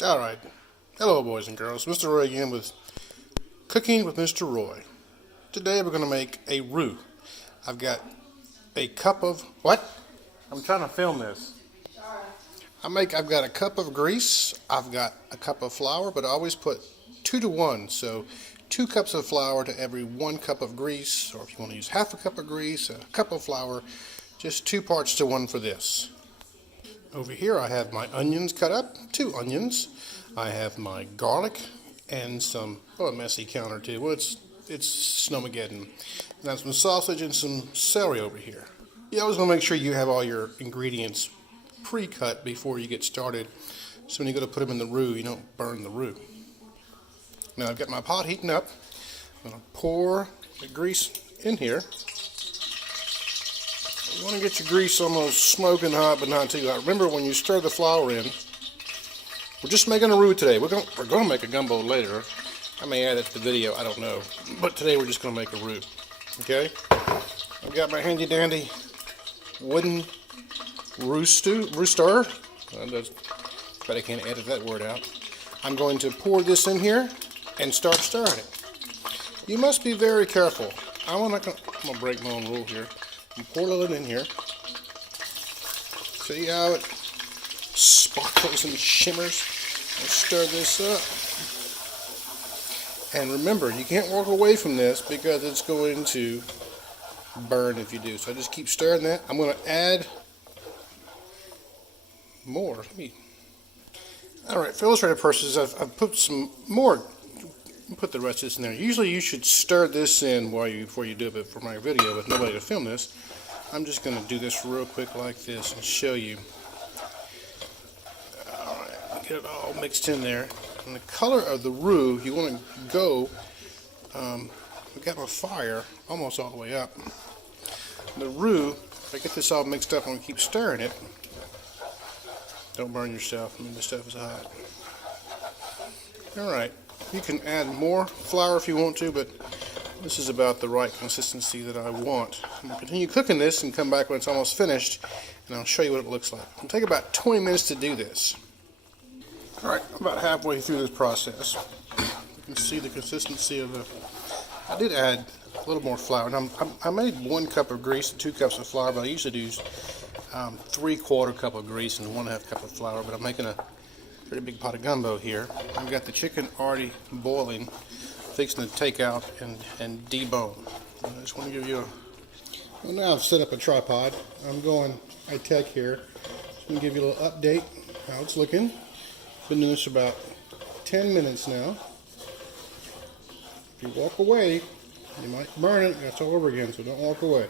Alright, hello boys and girls, Mr. Roy again with Cooking with Mr. Roy. Today we're going to make a roux. I've got a cup of, what? I'm trying to film this. I've got a cup of grease, I've got a cup of flour, but I always put 2 to 1, so 2 cups of flour to every 1 cup of grease, or if you want to use half a cup of grease, a cup of flour, just 2 parts to 1 for this. Over here I have my onions cut up, 2 onions. I have my garlic and some, a messy counter too. Well, it's Snowmageddon. And I have some sausage and some celery over here. You always want to make sure you have all your ingredients pre-cut before you get started. So when you go to put them in the roux, you don't burn the roux. Now I've got my pot heating up. I'm going to pour the grease in here. You want to get your grease almost smoking hot, but not too hot. Remember, when you stir the flour in, we're just making a roux today. We're going to make a gumbo later. I may add it to the video, I don't know. But today we're just going to make a roux. Okay? I've got my handy dandy wooden roux stirrer. But I can't edit that word out. I'm going to pour this in here and start stirring it. You must be very careful. I'm going to break my own rule here. Pour a little in here. See how it sparkles and shimmers? Let's stir this up. And remember, you can't walk away from this because it's going to burn if you do. So I just keep stirring that. I'm going to add more. Alright, for illustrative purposes, I've put some more. Put the rest of this in there. Usually you should stir this in before you do it, but for my video with nobody to film this, I'm just going to do this real quick like this and show you. Alright, get it all mixed in there. And the color of the roux, you want to go, I've got my fire almost all the way up. The roux, if I get this all mixed up, I'm going to keep stirring it. Don't burn yourself, I mean this stuff is hot. Alright. You can add more flour if you want to, but this is about the right consistency that I want. I'm going to continue cooking this and come back when it's almost finished, and I'll show you what it looks like. It'll take about 20 minutes to do this. Alright, I'm about halfway through this process. You can see the consistency of the... I did add a little more flour. Now, I made 1 cup of grease and 2 cups of flour, but I usually do 3/4 cup of grease and 1/2 cup of flour, but I'm making a pretty big pot of gumbo here. I've got the chicken already boiling, fixing to take out and debone. I just want to give you a... Well, now I've set up a tripod. I'm going high-tech here. Just going to give you a little update how it's looking. Been doing this for about 10 minutes now. If you walk away, you might burn it. That's all over again, so don't walk away.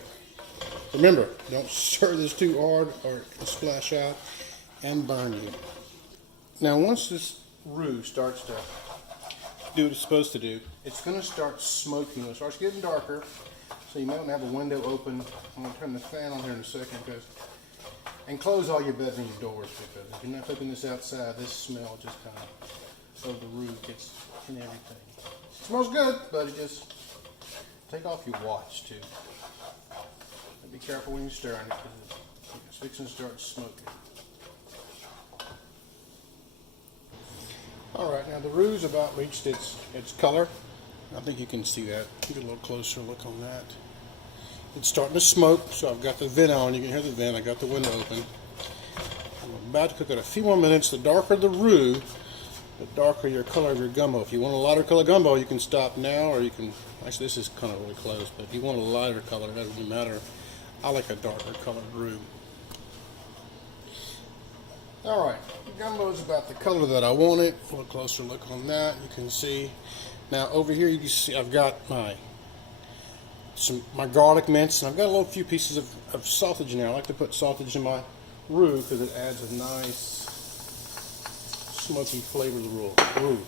Remember, don't stir this too hard or it can splash out and burn you. Now, once this roux starts to do what it's supposed to do, it's going to start smoking. It starts getting darker, so you might want to have a window open. I'm going to turn the fan on here in a second, and close all your bedroom doors, because if you're not cooking this outside, this smell just kind of the roux gets in everything. It smells good, but it just take off your watch too. And be careful when you're stirring it, because it's fixing to start smoking. Alright, now the roux about reached its color. I think you can see that. Get a little closer look on that. It's starting to smoke, so I've got the vent on. You can hear the vent. I got the window open. I'm about to cook it a few more minutes. The darker the roux, the darker your color of your gumbo. If you want a lighter color gumbo, you can stop now, or you can... Actually, this is kind of really close, but if you want a lighter color, it doesn't really matter. I like a darker colored roux. Alright, the gumbo is about the color that I want it. A little closer look on that. You can see. Now over here you can see I've got my garlic mince, and I've got a little few pieces of sausage now. I like to put sausage in my roux because it adds a nice smoky flavor to the roux.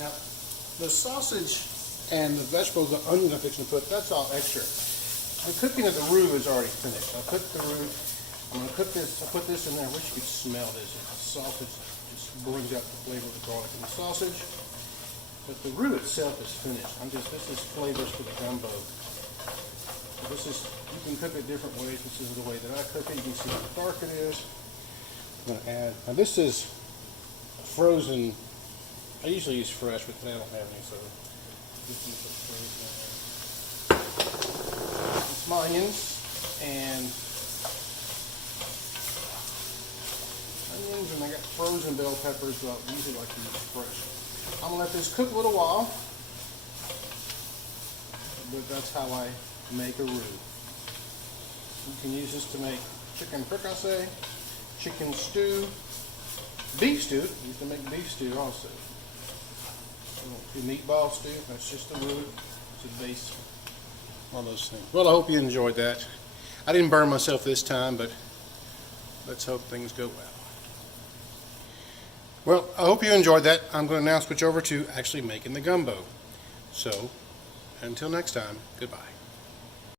Now, the sausage and the vegetables, the onions I'm fixing to put, that's all extra. The cooking of the roux is already finished. I cooked the roux. I'm going to cook this. I put this in there. I wish you could smell this. The sausage just brings out the flavor of the garlic and the sausage. But the roux itself is finished. This is flavors for the gumbo. So you can cook it different ways. This is the way that I cook it. You can see how dark it is. I'm going to add, now this is frozen. I usually use fresh, but today I don't have any, so this is frozen. Some onions and I got frozen bell peppers, but I usually like to use fresh. I'm gonna let this cook a little while, but that's how I make a roux. You can use this to make chicken fricassee, chicken stew, beef stew. I used to make beef stew also. Meatball stew. That's just the roux. It's a base. All those things. Well, I hope you enjoyed that. I didn't burn myself this time, but let's hope things go well. Well, I hope you enjoyed that. I'm going to now switch over to actually making the gumbo. So, until next time, goodbye.